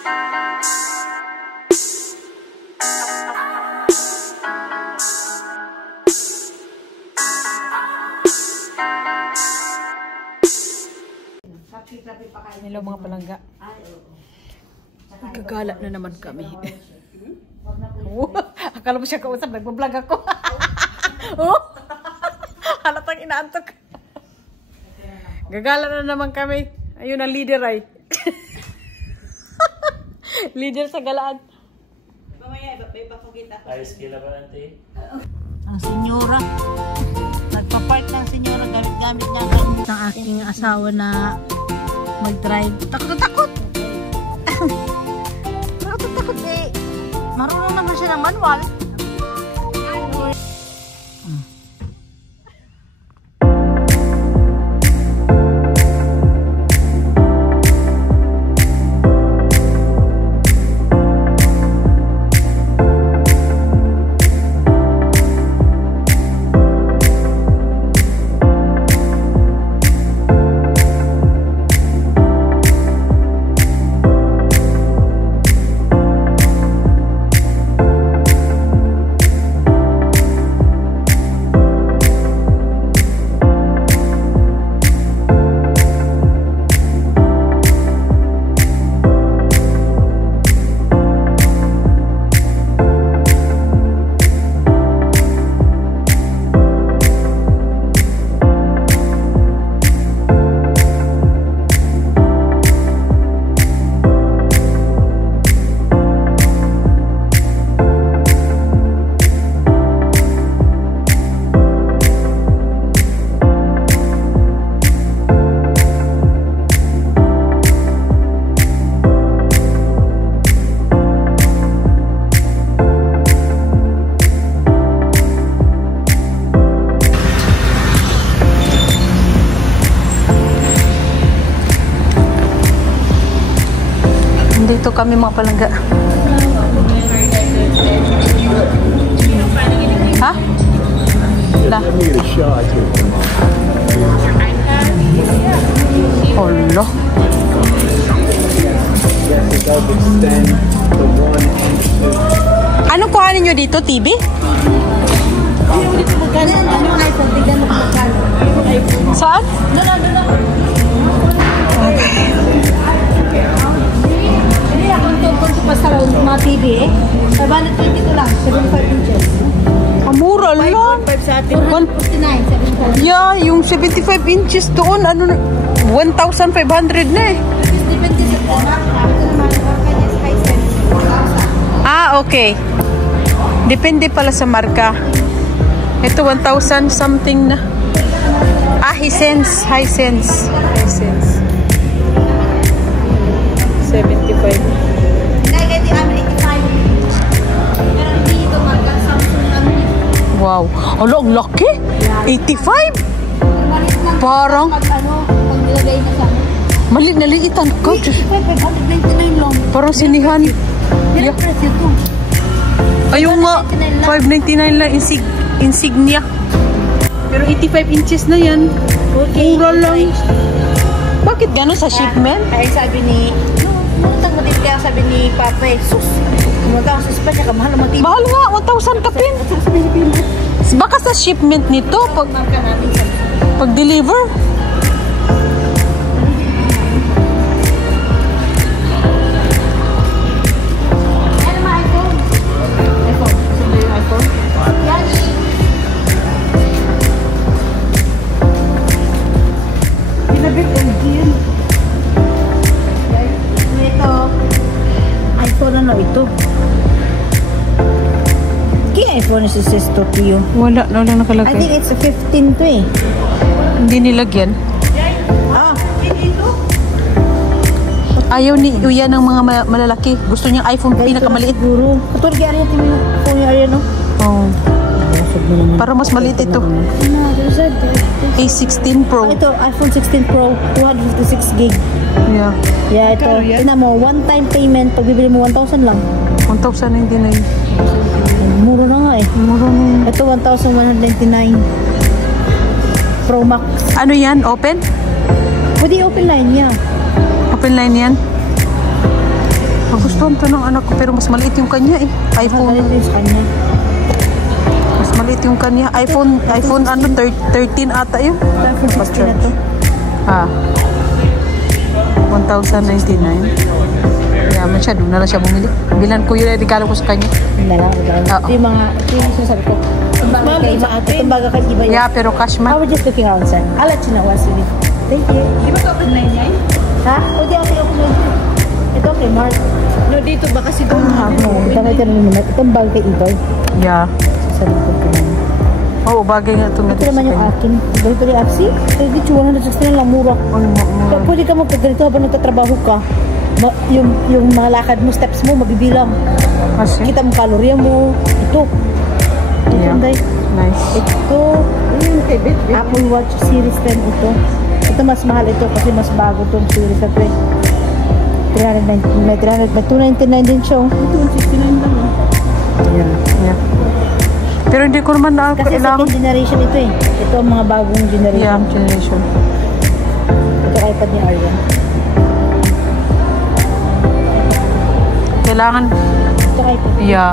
Hello mga palangga. Gagala na naman kami. Akala mo siya kausap, nagbablog ako. Halatang inaantok. Gagala na naman kami. Ayun ang leader ay. Leader sa galaan. Mamaya, ipapakita ko. Ayos kila ba, ante? Ang senyora. Nagpa-park ng senyora gamit-gamit niya ng aking asawa na mag-drive. Takot! Takot eh. Marunong naman siya ng manual. Dito kami mga palangga. Ha? Lah. Hello. Ano kuhanin nyo dito, TV? Saan? Pasal mga TV eh. 522 lang, 75 inches. Mura lang. 5.5 sa atin. 149, 75. Yeah, yung 75 inches doon, ano, 1,500 na eh. Depende sa marka. Ito naman, marka niya sa Hisense. Okay. Depende pala sa marka. Ito 1,000 something na. Hisense. 75. Wow. Ano, ang laki? 85? Parang paglagay na sa maliit-liitan ko. 599 lang. Parang sinihan. Yeah. Ayun nga, 599 lang insignia. Pero 85 inches na yan. Mura lang. Bakit gano'n sa shipment? Ay sabi ni Nung mo din kaya sabi ni Papa sus, kumagawa sa Espanya ka, mahal naman TV. Mahal nga, 1,000 ka pin. Baka sa shipment nito, pag deliver. Ano mga iPhone? iPhone? Saan yung iPhone? Yan. Pinabit LG yun. Ito, iPhone ano ito? Kaya iPhone is this to you? Wala nakalagay. I think it's a 15 to eh. Hindi nilagyan. Ito? Ayaw ni Uya ng mga malalaki. Gusto niyang iPhone pinakamaliit. Siguro. Katulad kaya rin yung phone niya rin, no? Oh. Para mas maliit ito. A16 Pro. Ito, iPhone 16 Pro, 256 gig. Yeah. Yeah, ito. Tingnan mo, one-time payment, pag bibili mo 1,000 lang. 1,000 hindi na yun. Muro na nga eh. Mura na yun. Ito, 1,199. Pro Max. Ano yan? Open? Pwede open line niya. Open line yan? Magustuhan to ng anak ko pero mas maliit yung kanya eh. iPhone. Maliit sa kanya. Mas maliit yung kanya. iPhone ano 13 ata yun. iPhone 16 na to. Ah. 1,099. Yeah, siya doon na lang siya bumili. Bilan ko yun, regalo ko sa kanya. Yun na lang. Oo. Ito yung sinasabi ko. Itong baga kay iba yun. Yeah, pero cash man. We're just looking around, sir. I'll let you know once we leave. Thank you. Di ba ito open 99? Ha? O di okay, okay. Ito kay Mark. No, dito ba kasi doon? Ito na naman. Itong bag kay Itoy. Yeah. Sa likod ko naman. Oo, bagay nga ito. Ito naman yung akin. Ganito rin aksi. Pero di 260 lang mura. Kaya pwede ka magkaganito habang nagtatrabaho ka. Yung mga lakad mo, steps mo, mabibilang. Kasi? Kita mo kalorya mo. Ito. Yeah. Ito, Nice. ito. Apple Watch Series 10 ito. Ito mas mahal ito kasi mas bago itong series na ito eh. 390, may 299 din siya. 269 lang. Yeah. Yeah. Pero hindi ko naman na Kasi kailangan. second generation ito eh. Ito ang mga bagong generation. Yeah, generation. Ito iPad ni Aryan. Kailangan. Ito iPad. Yeah.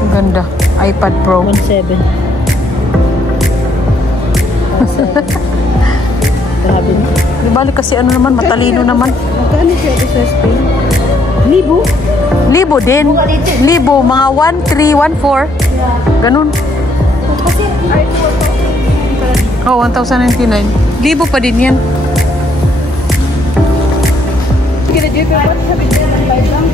Ang ganda. iPad Pro. 1.7. 1.7. Grabe na. Di balik kasi ano naman, matalino naman. Magkano siya ito sa Spain? Libo? Libo din. Libo, mga 1,300, 1,400. Ganun. Kasi Oh, 1,099. Libo pa din yan. Graduate ko ba? Sabi niya, 5 lang.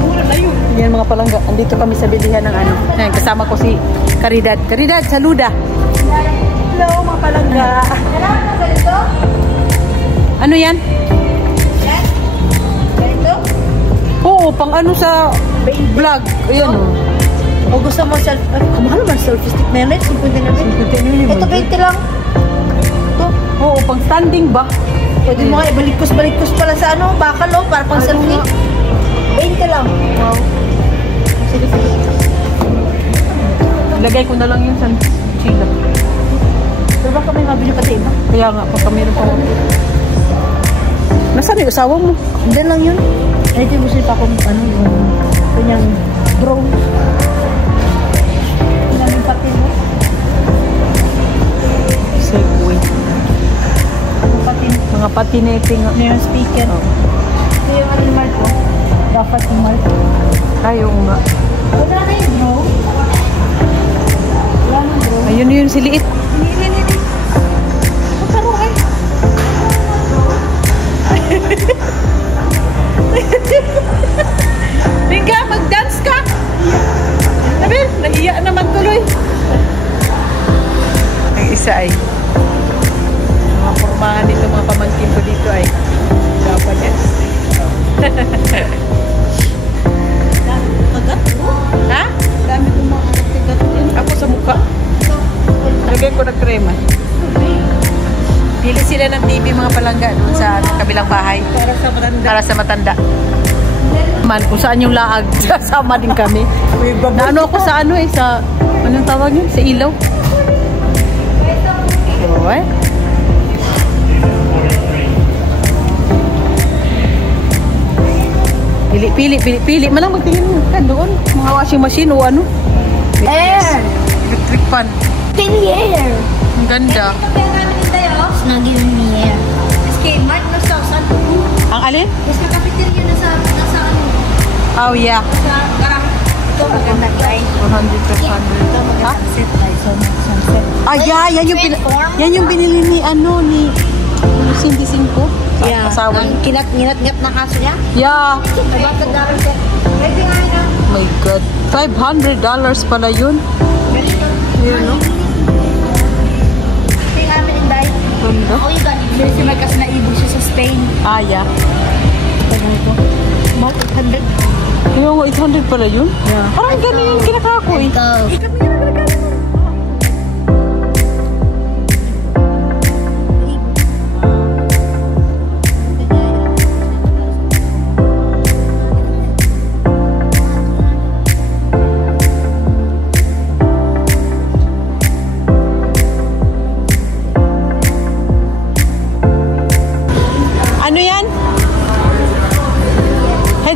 Mura na yun. Yan mga palangga. Andito kami sa bilihan ng ano. Ayan, kasama ko si Caridad. Caridad, saluda. Hello, mga palangga. Ano yan? Oo, pang ano sa vlog. Ayan o. o gusto mo self... Kamahal ba selfie stick na yun? 50 Ito 20 lang. Ito. Oo, pang standing ba? Pwede mo nga ibalikos pala sa ano, bakal o, para pang selfie. 20 lang. Wow. Sige, sige. Lagay ko na lang yun sa chila. Pero baka may mabili pa tayo ba? Kaya nga, pagka meron pa. Nasaan yung asawa mo? Hindi lang yun. Ay, ito gusto pa akong ano, yung kanyang drone. Kanyang patin mo. Segway. Patin. Mga patinating. Mayroong speaker. Oh. Ito yung ano ni Marco. Dapat ni Marco. Ayaw nga. Wala na yung drone. Wala na drone. Ayun yun, si Liit. Hindi. Magkaroon eh. Tingga, mag-dance ka! Sabi, nahiya naman tuloy. Ang isa ay mga pormahan dito, mga pamangkin ko dito ay Japanese. Kagat mo? Ha? Dami ko mga kagat din. Ako sa mukha. Lagay ko ng krema. Pili sila ng TV mga palangga doon sa kabilang bahay. Para sa matanda. Para sa matanda. Man, kung saan yung laag, sasama din kami. Naano ako sa ano eh, sa, anong tawag yun? Sa ilaw. So, eh. Pili. Malang magtingin ka doon. Mga washing machine o ano. Air! Electric fan. 10 year! Ang ganda. Ito kaya namin din tayo. Snuggy yung year. SK Mart na sa saan? Ang alin? Mas nakapitiri yun nasa ano? Oh, yeah. Sa karang. Ito maganda guys. 100, 500. Ito maganda sunset guys. Sunset. Ah, yeah. Yan yung binili ni ano, ni Cindy Cinco. Yeah. Asawa Ang niya. kinat-ngat na kaso niya. Yeah. About the dollar set. Pwede nga yun. My God. $500 pala yun. Ganito. Yun, no? Tingnan namin inday. Ganda. Oh, yung galing. Kasi kasi naibog siya sa Spain. Ah, yeah. Ganito. About 800. Yung 800 pala yun? Yeah. Parang ganun yung kinakako eh.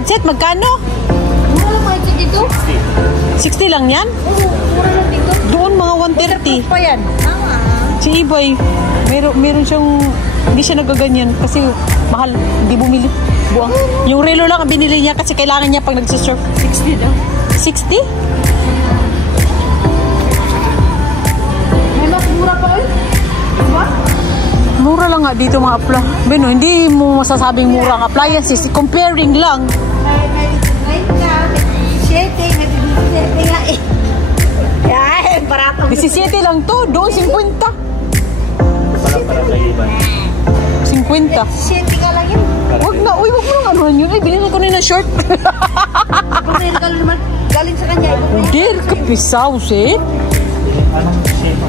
headset, magkano? Mura lang mga ito dito. 60 lang yan? Mura lang dito. Doon mga 130. Pa yan. Si Ibay, meron siyang, hindi siya nagaganyan kasi mahal, hindi bumili. Buwang. Yung relo lang ang binili niya kasi kailangan niya pag nagsisurf. 60 daw. 60? May mas mura pa rin. Diba? Mura lang nga dito mga apla. Beno, hindi mo masasabing mura ang appliances. Comparing lang. Ay, barato. 17 lang to. Doon 50. Para kay Iban. 50. Siyente ka lang yun. Wag na. Uy, wag mo nang anuhan yun. Ay, bilhin ko na ng short. Pagkain ka naman, galing sa kanya. Hindi, kapisaw eh. Anong shape?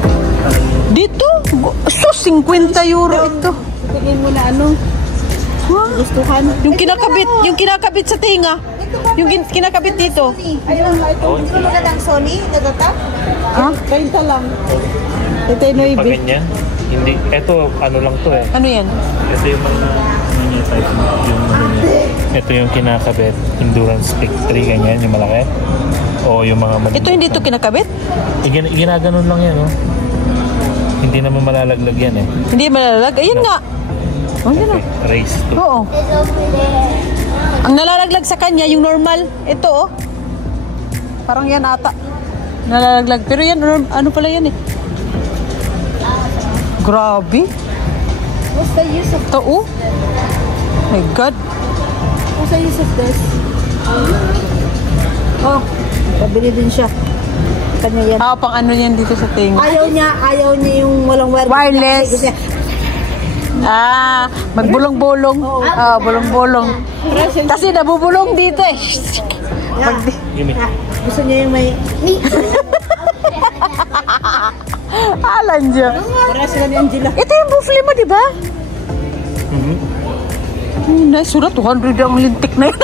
Dito, so 50 euro ito. Tingin mo na ano. Gustuhan. Yung kinakabit sa tinga. Yung kinakabit dito. Ayun lang ito. Ito magandang Sony, nagata? Ha? 30 lang. Ito yung Pag Noibi. ganyan? Hindi. Ito, ano lang to eh. Ano yan? Ito yung mga type yung ano niya. Ito yung kinakabit. Endurance Pick 3, ganyan, yung malaki. O yung mga maliliit. Ito hindi ito kinakabit? Ginaganon lang yan, oh. Hindi naman malalaglag yan eh. Hindi malalag? Ayun nga. Oh, yun Okay, race to. Oo. Ang nalalaglag sa kanya, yung normal. Ito, oh. Parang yan ata. Nalalaglag. Pero yan, ano pala yan eh. Grabe. What's the use of Ito, oh. My God. what's the use of this? Oh, pabili din siya. Kanya yan. Ah, pang ano yan dito sa tinga. Ayaw niya yung walang wire. Wireless. Gusto niya. Ah, magbulong-bulong. Ah, bulong-bulong. Kasi nabubulong dito eh. Gimme. Gusto niya yung may... Alan dyan. Para sila ni Angela. Ito yung buffle mo, di ba? Nice. Surat, 200 ang lintik na yun.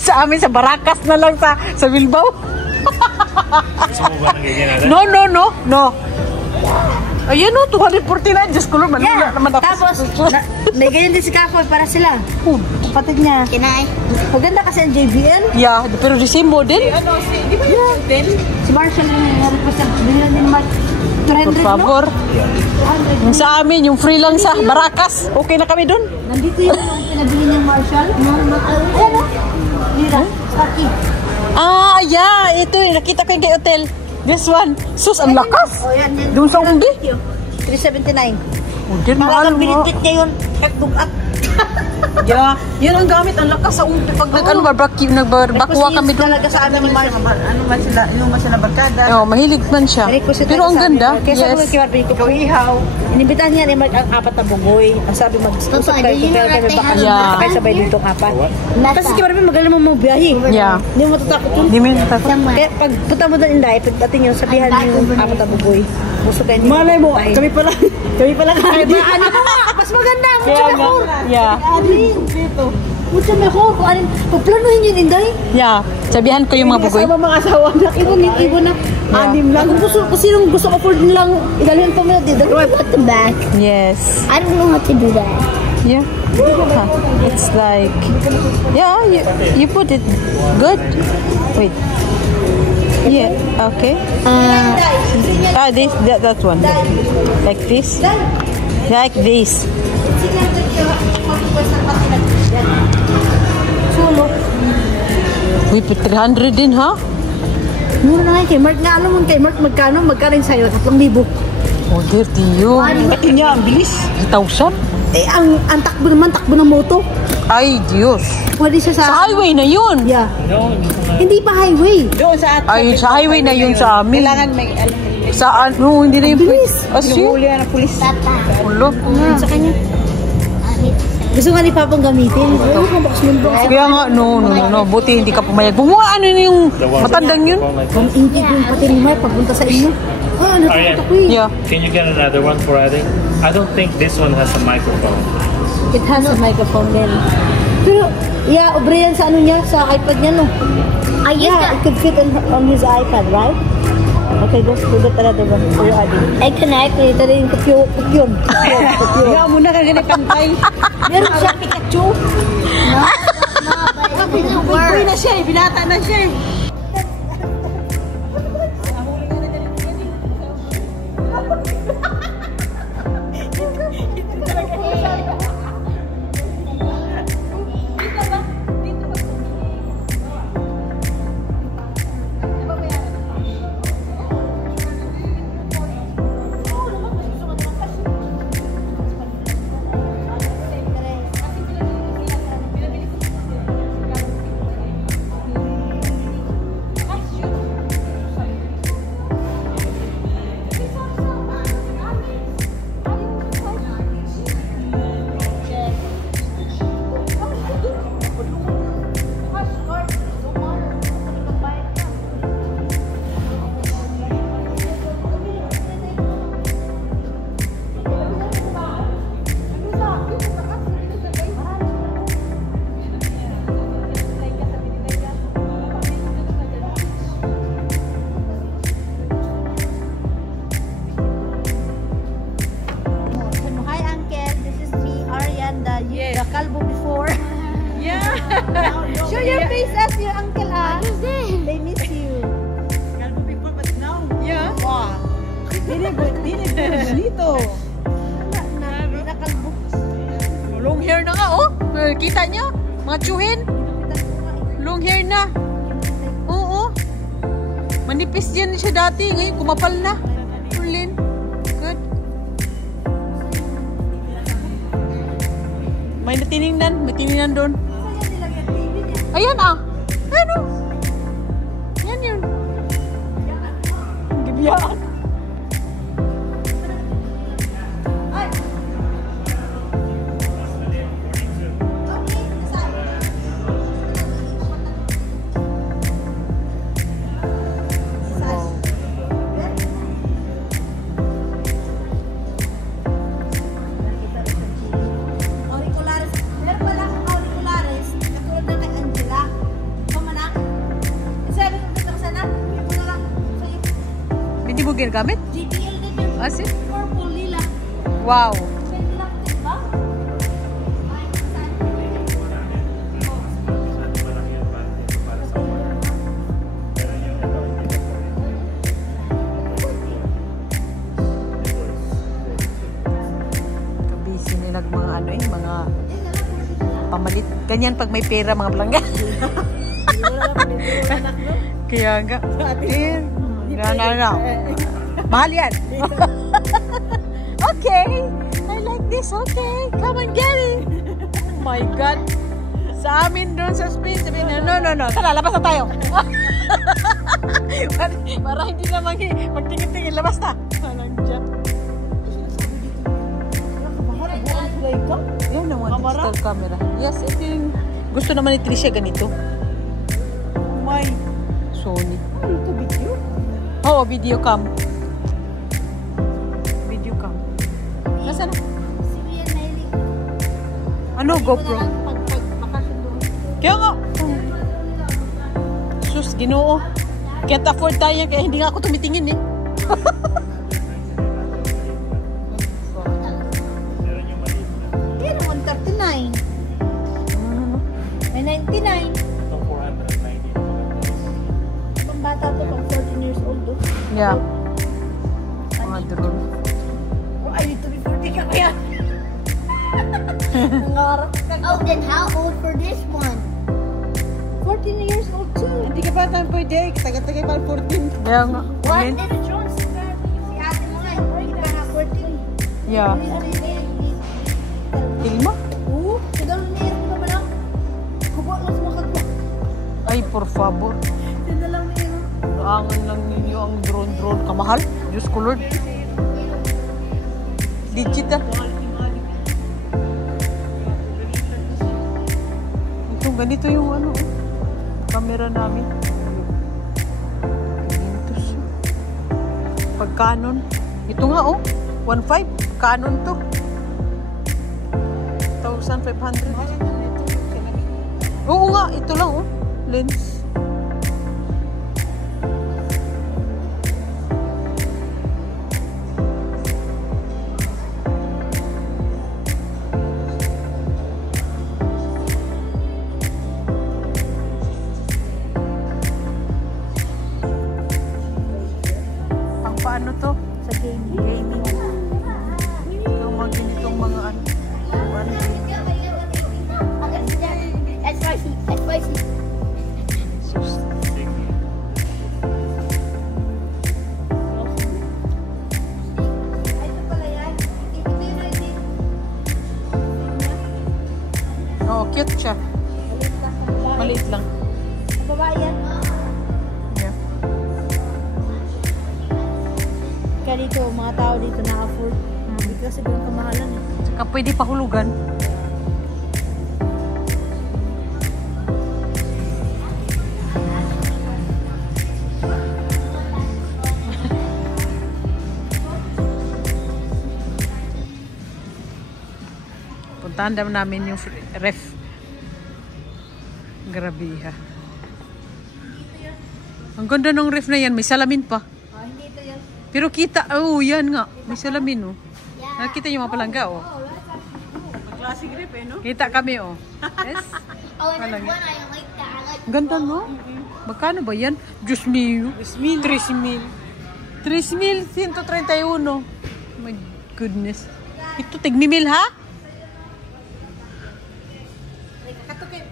Sa amin, sa Barakas na lang sa Bilbao. Gusto mo ba ng ganyan natin? No. Ayan o, 249. Diyos ko, manula naman ako. Tapos, may ganyan din si Kapoy para sila. Kapatid niya. Kinay. Maganda kasi ang JBL. Yeah, pero the same model. Ano, di ba yung hotel? Si Marshall yung represent. Binilan din naman. 200, Por favor. Yung sa amin, yung free lang sa Barakas. Okay na kami dun. Nandito yung pinabili niyang Marshall. Ayan o. Lira. Saki. Ah, yeah. Ito, nakita ko yung kay hotel. This one. Sus, ang lakas. O yan. Doon sa undi. 379. Oh, din, mahal Parang mo. binitbit niya yun. Kakdugat. Yeah. Yan ang gamit. Ang lakas sa undi. Pag nagbarbakuha kami doon. Talaga sa amin ni Marshall. Ano man sila, yung man sila barkada. Oh, mahilig man siya. Pero ang ganda. Kaya sabi ko Yes. kay Marvin, Ikaw ihaw. inibitahan niya ni Mark ang apat na bugoy. Ang sabi mag-usap kayo kung kami baka Yeah. sabay dito ang apat. Kasi kay Marvin magaling mo magbiyahe. Yeah. Hindi mo matatakot yun. Hindi mo yung tatakot. Kaya pag punta mo doon Inday, pagdating yun, sabihan niyo yung apat na bugoy. Gusto kayo niyo. Malay mo, kami pala. Kami pala kaya ba? Ano mo nga? Mas maganda. Kaya nga. Yeah. Dito. Mucho mejor. Kung anong, pagplanuhin yun Inday. Yeah. Sabihan ko yung mga bugoy. Kasama mga asawa na. Ibon na. Anim lang. Kung sinong gusto afford nilang idalhin pa mo dito. What the back? Yes. I don't know how to do that. Yeah. Huh. It's like, yeah, you put it good. Wait. Yeah, okay. That one. Like this. Like this. Sulo. We put 300 din, ha? Mura na nga kay Mark. Nga alam mo kay Mark magkano? Magkano yung sa'yo? 3,000. Oh, dirty yun. Ito niya, ang bilis. 3,000? Eh, ang takbo naman, takbo ng moto. Ay, Diyos. Pwede siya sa... Sa highway na yun. Yeah. No, Hindi pa highway. Doon sa atin. Ay, sa highway na yun sa amin. Kailangan may alam. Saan? No, hindi na yung... Bilis. Huli na ng pulis. Ulo. Sa kanya. Gusto nga ni Papang gamitin. Oo, mabakas mo ba? Kaya nga, no. Buti hindi ka pumayag. Bumuha, ano yung matandang yun? Ang ingit yung pati ni Mark pagpunta sa inyo. Ah, natakot ako eh. Yeah. Can you get another one for adding? I don't think this one has a microphone. It has a microphone then. Pero, yeah, obre yan sa ano niya, sa iPad niya, no? Yeah, it could fit on his iPad, right? Okay, go get another one for your adding. I connect. Ito rin yung kupyon. Kaya muna ka ganit kantay. Meron siya Pikachu. eh. Binata na siya eh. Hi, Uncle. This is me, Arian, the kalbo before. Yeah. Show your face as your uncle, ah. They miss you. Yeah. Wow. Dito. Hindi na kalbo. Long hair na nga, oh. Kita niyo? Mga tsuhin. Long hair na. Oo. Manipis yan siya dati. Ngayon, kumapal na. Ulin. Good. May natiningnan. May tiningnan doon. Ayan ah. Ayan oh. Yan yun. Gibiyaan. Auriculares. Meron pala akong auriculares. Katulad na kay Angela. Pamanak. Sabi ko dito sana. Yung na lang sa'yo. Hindi mo ginagamit? JBL din yung Ah, si? purple lila. Wow. Pwede lang din ba? Ay, saan? Kabisi nila mga ano eh, mga pamalit. Ganyan pag may pera mga plangga. Kaya nga. Eh, no. Mahal yan. Okay. I like this. Okay. Come and get it. Oh my God. Sa amin doon sa Spain, sabihin na, no. Tara, labas na tayo. para hindi na magtingin-tingin. Labas na. Walang dyan. Yan naman, digital camera. Yes, ito yung gusto naman ni Tricia ganito. My. Sony. Ito video? Oo, video cam. Video cam. Nasaan na? Si Rian Naili. Ano, GoPro? Pag-bakasyon doon. Kaya nga. Sus, Ginoo. Can't afford tayo kaya hindi nga ako tumitingin eh. Yan, 139. May 99. Ito 490. Ibang bata to pag 14 years old. Oh. Yeah. Mga drone. Oh, I need to be 40 ka kaya. Nangarap ka. Oh, then how old for this one? 14 years old too. Hindi ka pa tayo pwede. Taga-tagay pa 14. Kaya nga. What? Alin? This is John. Si ate mo nga. Hindi pa nga 14. Yeah. Tilma? Oo. Sigaw na niya ko naman ako. Kubo lang sa mga kagbo. Ay, por favor. Sila lang niya. Naangan lang ninyo ang drone. Kamahal? Diyos ko Lord. Legit ah. Ito, ganito yung ano, camera namin. Pintos. Pag Canon. Ito nga oh, 1.5. Canon to. 1,500. Oo nga, ito lang oh. Lens. Maliit lang. Babae yan. Yeah. Kaya dito, mga tao dito na-afford. Hindi kasi kung kamahalan eh. Saka pwede pahulugan. Puntahan namin yung ref. Grabe ha. Ang ganda ng ref na yan. May salamin pa. Hindi ito yan. Pero kita, oh yan nga. May salamin oh. Nakita yung mga palangga oh. Classic rip eh, no? Kita kami oh. Yes. Oh, and there's one I like that. I like Ganda no? Magkano ba yan? Diyos mio. 3,000. 3,131. My goodness. Ito, tigmimil ha?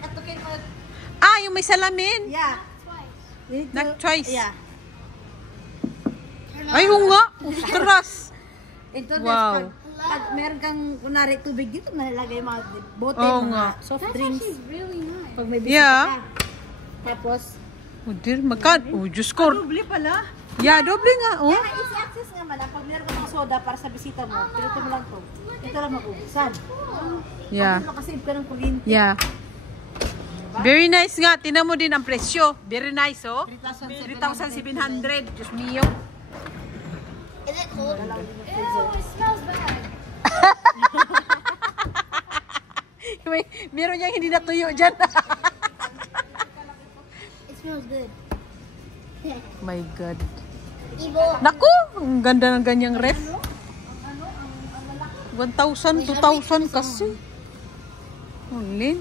Katukin mo. Ah, yung may salamin. Yeah. Not twice. Yeah. Ay, oo nga. Ostras. Ito, Wow. pag meron kang, kunwari, tubig dito, nalalagay yung mga bote, Oo mga nga. soft That's drinks. actually really nice. Pag may bisita Yeah. ka. Tapos, Oh, dear, magkano? Oh, Diyos ko. Doble pala. Yeah, doble nga. Oh. yeah, easy access nga man. Pag meron ka ng soda para sa bisita mo, pilutin mo lang to. Ito lang magubusan. Yeah. Pag makasave ka ng kuryente. Yeah. Very nice nga. Tinan mo din ang presyo. Very nice, oh. 3,700. Diyos mio. Is it cold? Ew, it smells bad. Meron niyang hindi natuyo dyan. It smells good. My God. Ibo. Naku! Ang ganda ng ganyang ref. 1,000, 2,000 kasi. Ulin.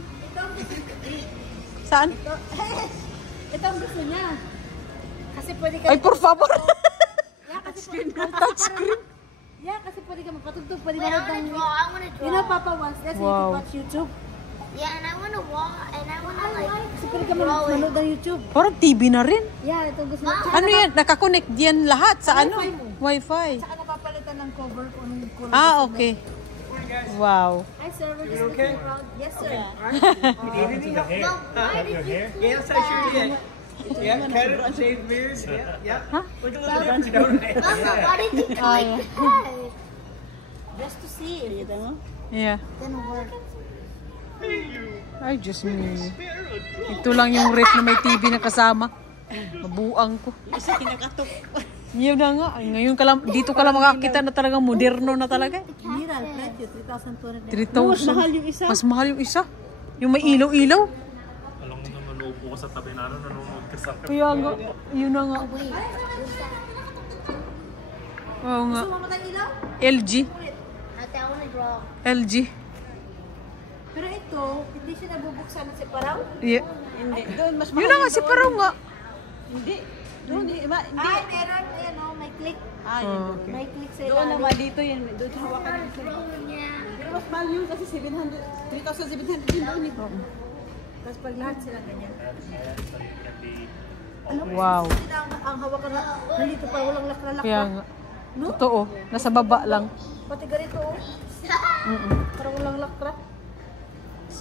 Saan? Ito ang gusto niya. Kasi pwede ka... Ay, por favor. Yeah, kasi pwede ka... Touchscreen. Yeah, kasi pwede ka magpatugtog. Pwede Wait, I manood wanna ng... draw. I wanna draw. You know, Papa wants that so you Wow. can watch YouTube. Yeah, and I wanna walk, and I wanna like. Kasi pwede ka manood ng YouTube. Parang TV na rin. Yeah, ito ang gusto niya. Ano yan? Nakakonect yan lahat sa ano? Wi-Fi mo. Wi-Fi. Saka napapalitan ng cover kung anong kulay. Ah, okay. Wow. Hi, sir. We're just looking around. Yes, sir. Well, why did you? Yes, I sure did. Yeah, cut it and shave beards. Yeah, yeah. Huh? Look at the bunch down there. Mama, why did you click that? Just to see. Ito mo? Yeah. Didn't work. Ay, Diyos me. Ito lang yung ref na may TV na kasama. Mabuang ko. Isa kinakatok. Yun na nga. Ay, ngayon ka lang, dito ka lang makakita na talagang moderno na talaga. Miral, flat yun. 3,200. 3,000. Mas mahal yung isa. Mas mahal yung isa. Yung may ilaw-ilaw. Alam mo naman, uupo ka sa tabi na nanonood ka sa Kaya nga, yun na nga. Oo nga. Gusto mo matang ilaw? LG. Ate, I wanna draw. LG. Pero ito, hindi siya nabubuksan sa paraw. Yeah. Hindi. Doon, mas Yun na nga, si Parang nga. Hindi. Doon, hindi. Hindi. Ay, meron. Ayan o, may click. Ah, yun. Oh, okay. May click sa Doon ilalim. naman dito yun. Doon sa hawakan dito. Yeah. Pero mas mahal yun kasi 3,700 yun doon. Tapos pag lahat sila ganyan. Wow. Sila ang hawakan na, nandito pa walang lakra-lakra. Kaya nga. Totoo. Nasa baba lang. Pati ganito o. Parang walang lakra.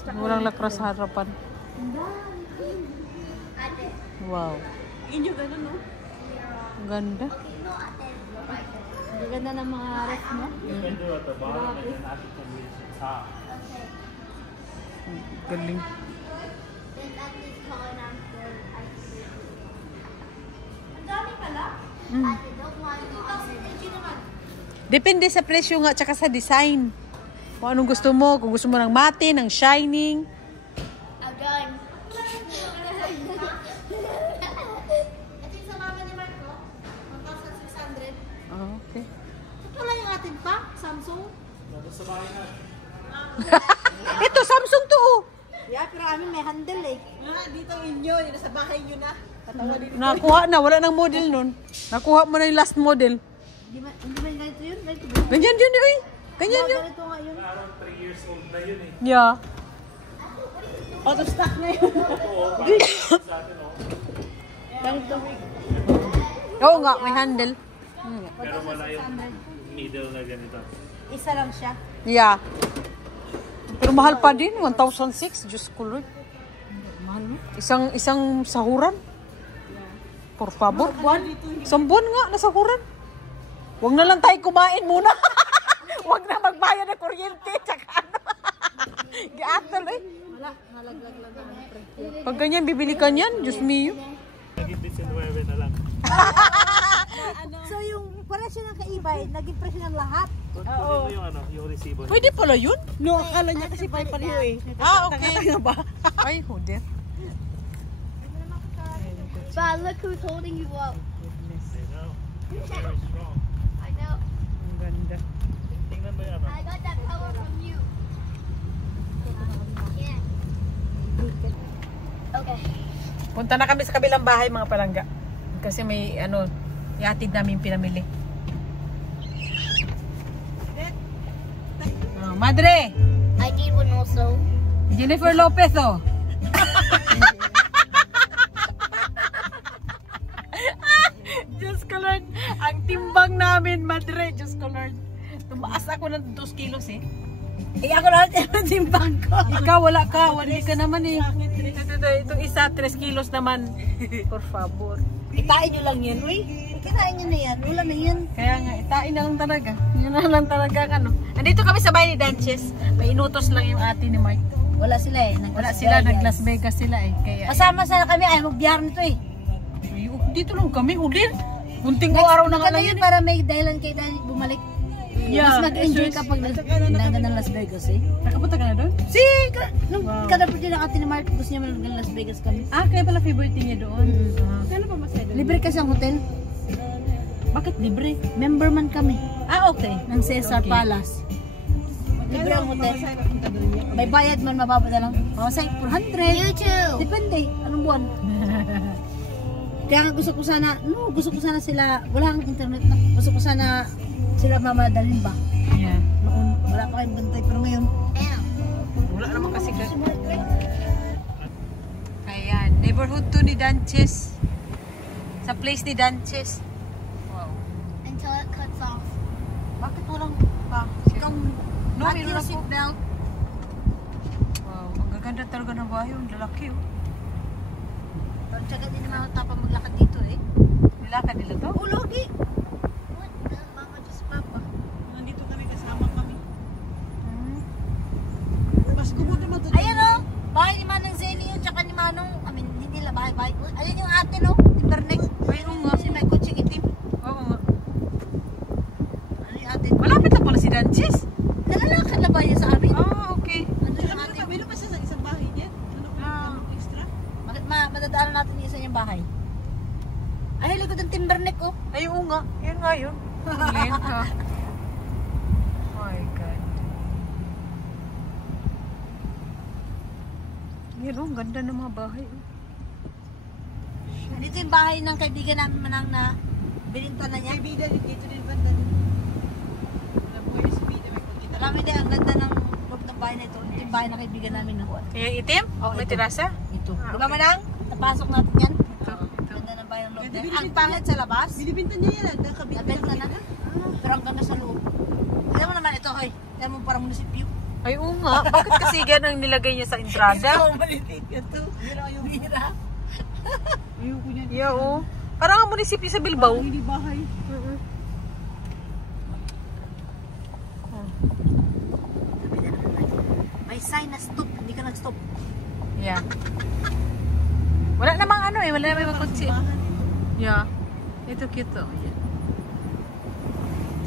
Walang lakras sa harapan. Wow. Inyo ganun, no? Ang ganda. Ang ganda ng mga ref mo. Galing. Then at this color I'm good. Ang dami pala. Ate, don't want to. Depende sa presyo nga tsaka sa design. Kung anong gusto mo. Kung gusto mo ng matte, ng shining. I'm done. Ito yung sa mama ni Marco. 1,600. Ah, okay. Ito lang yung atin pa, Samsung. Ito, Samsung to oh. Yeah, pero amin may handle eh. Dito inyo. Yun nasa bahay nyo na. Katawa dito. Nakuha na. Wala nang model nun. Nakuha mo na yung last model. Hindi ba ganito yun? Ganito ba? Ganyan yun eh. Ganyan yun. Ganito nga yun. Around 3 years old na yun eh. Yeah. Auto stock na yun. Ganito. Oo nga, may handle. Pero wala yung middle na ganito. Isa lang siya. Yeah. Pero mahal pa din. 1,006. Diyos ko Lord. Mahal mo. Isang sahuran? Por favor. Isang buwan nga na sahuran. Huwag na lang tayo kumain muna. Huwag na magbayad ng kuryente. Tsaka ano. Giatol eh. Wala, nalaglag lang na pre. Pag ganyan, bibili ka niyan. Diyos mio. Naging 19 na lang. So yung presyo ng kaibay, naging presyo ng lahat. Oo. Yung resibo. Pwede pala yun? No, akala niya kasi pare-pareho eh. Okay. ba? Ay, hudir. But look who's holding you up. I know. Very strong. I know. Ang ganda. Tingnan mo yan. I got that power from you. Yeah. Okay. Punta na kami sa kabilang bahay, mga palangga. Kasi may, iatid namin pinamili. Oh, Madre! I need one also. Jennifer Lopez, oh. Diyos ko, Lord. Ang timbang namin, Madre. Diyos ko, Lord. Tumaas ako ng 2 kilos, eh. Eh ako lahat yung timbang ko. Ikaw, wala ka. Wali ka naman, eh. Itong isa, 3 kilos naman. Por favor. Itain nyo lang yan, uy. Ikitain nyo na yan. Wala na yan. Kaya nga, itain na lang talaga. Yun na lang talaga, ano. Nandito kami sa bahay ni Danches. May inutos lang yung ate ni Mark. Wala sila eh. Wala sila, nag-Las Vegas sila, eh. Kaya, Kasama sana kami ay magbiyar nito eh. dito lang kami, Udin. Bunting ko araw na nga lang yun yun, eh. para may dahilan kay Dani bumalik. Yeah, Mas mag-enjoy kapag naganda ng Las Vegas eh. Nakapunta ka na doon? Si, nung kada po dyan ang ate ni Mark, gusto niya mag Las Vegas kami. Ah, kaya pala favorite niya doon. Kano pa masaya doon? Libre kasi ang hotel. Bakit libre? Member man kami Ah, okay. ng Cesar Okay. Palace. Libre ang hotel. May bayad man mababa na lang. Say 400. You too. Depende. Anong buwan? Kaya nga gusto ko sana sila, wala kang internet na. Gusto ko sana sila mamadalin ba? Yeah. Noon, wala pa kayong bantay. Pero ngayon, Wala naman kasi ka. Ayan, neighborhood to ni Danches. Sa place ni Danches. Wow. Until it cuts off. bakit walang pa? Ikaw, No, at meron yung ako. seatbelt. Wow, ang gaganda talaga ng bahay. Ang lalaki, oh. Pero tsaka din naman tapang maglakad dito eh. Nilakad nila to? Ulogi! What the mama just papa? Nandito kami, kasama kami. Hmm. Mas gumod naman doon. Ayan o! Bahay ni Manang Zeni yun, tsaka ni Manong, hindi nila bahay. Ayan yung ate no, Timberneck. Ayun nga, si may kutsing itim. Oo nga. Ano yung ate? Malapit lang pala si Danches. Nalalakad na ba niya sa amin? Ah, okay. Ano yung ate? Meron pa siya sa isang bahay niya. Ano extra? Bakit madadaanan natin yung isa niyang bahay? Ay, likod ng Timberneck oh. Ay, oo nga. Yun nga yun. Lin, ha? My God. Yan, oh, ang ganda ng mga bahay. Oh. Dito yung bahay ng kaibigan namin manang na bininta na niya. May bida dito din banda din. Nabuhay si bida, may pagkita. Marami din ang ganda ng loob ng bahay na ito. Ito yung bahay ng kaibigan namin na Kaya itim? Oo, May ito. terasa? Ito. Ah, Di ba okay. manang? Napasok natin yan. Ito. Ganda ng bahay ng loob Ganda, niya. binibinta Ang pangit sa labas. Binibinta niya yan. Nabenta na. Pero ang ganda sa loob. Alam mo naman ito, hoy. Alam mo parang munisipyo. Ay, oo nga. Bakit kasi yan ang nilagay niya sa entrada? maliit ito. Bira yung bira. Ayoko niyan. Yeah, oo. Parang ang munisipyo sa Bilbao. Hindi bahay. May sign na stop. Hindi ka nag-stop. Yeah. Wala namang ano eh. Wala namang kotse. Yeah. Ito cute oh. Yeah.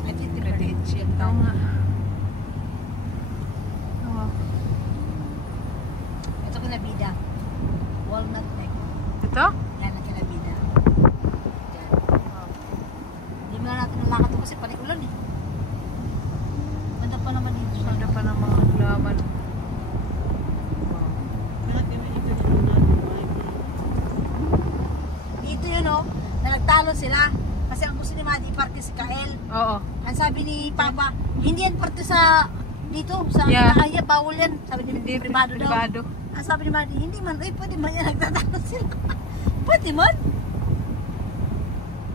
I think pretty. Oo nga. Oh. Ito kinabida. Walnut neck. Ito? Yan ang kinabida. Yan. Hindi mo na natin nalakad ito kasi panikulan eh. Ganda pa naman dito. Ganda pa ng mga laman. Lahat kami ito dito natin. Dito yun oh. Na nagtalo sila. Kasi ang gusto ni Madi parte si Kael. Oo. Ang sabi ni Papa, hindi yan parte sa dito, sa Yeah. Kaya bawal yan. Sabi ni Hindi privado daw. privado. Ang sabi ni Madi, hindi man, ay pwede man yan, nagtatalo sila. Pwede man.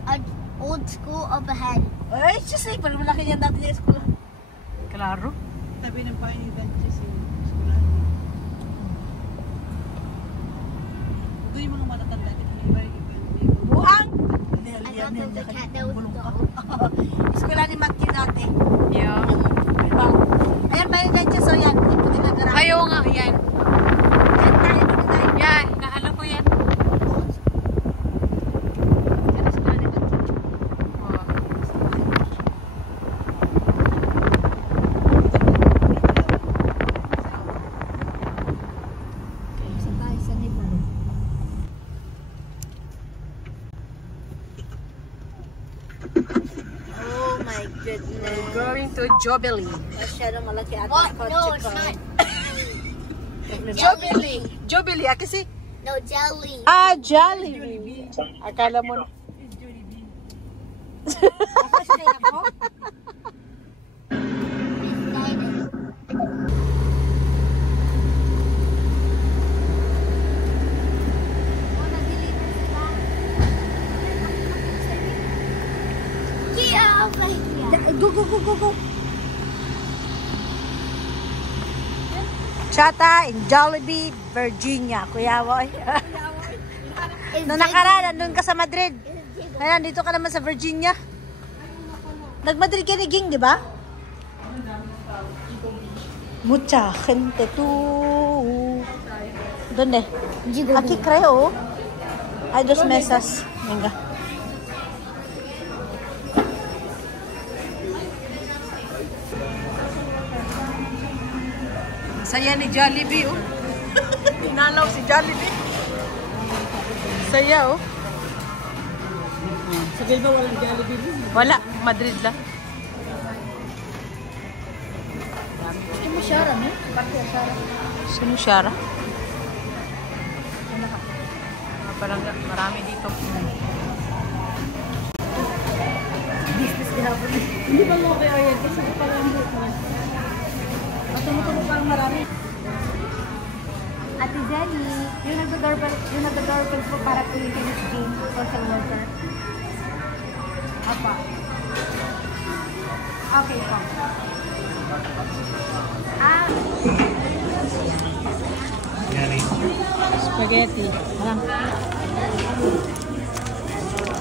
An old school up ahead. Ay, just say, parang malaki yan dati yung school. Klaro. Tabi ng bahay ni Danches yung eskwelahan. yung mga matatanda. Buang! I don't think the cat knows dog. Eskwela ni Matthew dati. Yeah. Diba? Ayan ba yung ganyan? So yan, puti na garang. Ayaw nga, yan. Yan tayo, puti tayo. Yan, naalam ko yan. Yan, eskwela ni Matthew. Isa tayo sa neighbor. Oh my goodness. Going to Jollibee. Masyadong malaki at What? No, it's not. Jollibee. Jollibee, kasi. No, jelly. Ah, Jollibee. Akala mo. Yeah, oh my God. Go. Chata in Jollibee, Virginia. Kuya Boy. Nung nakaraan, nandun ka sa Madrid. Ayan, dito ka naman sa Virginia. Nag-Madrid ka ni Ging, di ba? Mucha gente tu. ¿Dónde? Aquí creo. Hay 2 mesas. Venga. Saya ni Jollibee, oh. Tinalaw si Jollibee. Saya, oh. Sa Bilbao walang Jollibee. Wala, Madrid lang. Sino Shara, no? Sino Shara? Parang marami dito. Business ginagawa. Hindi ba mo kaya yan? Kasi di pala ang buka. Matumutubo pa ang marami. Ate Jenny, yung nagdo-doorbell po para po yung Miss Jane, social worker. Apa. Okay po. Yan eh. Spaghetti.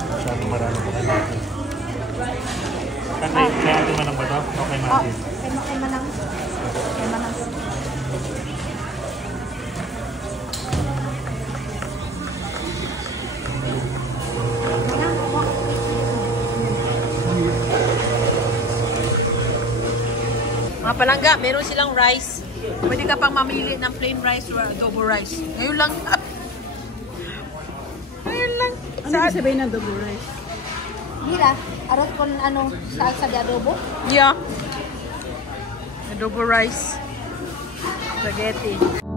Masyadong marami pa natin. Kaya ito man ang ba ito? Okay natin. Kay Manang. Mga palangga, meron silang rice. Pwede ka pang mamili ng plain rice or adobo rice. Ngayon lang. Ngayon lang. Ano yung sabihin ng double rice? Mira, arot con ano, salsa de adobo. Yeah. Adobo rice. Spaghetti.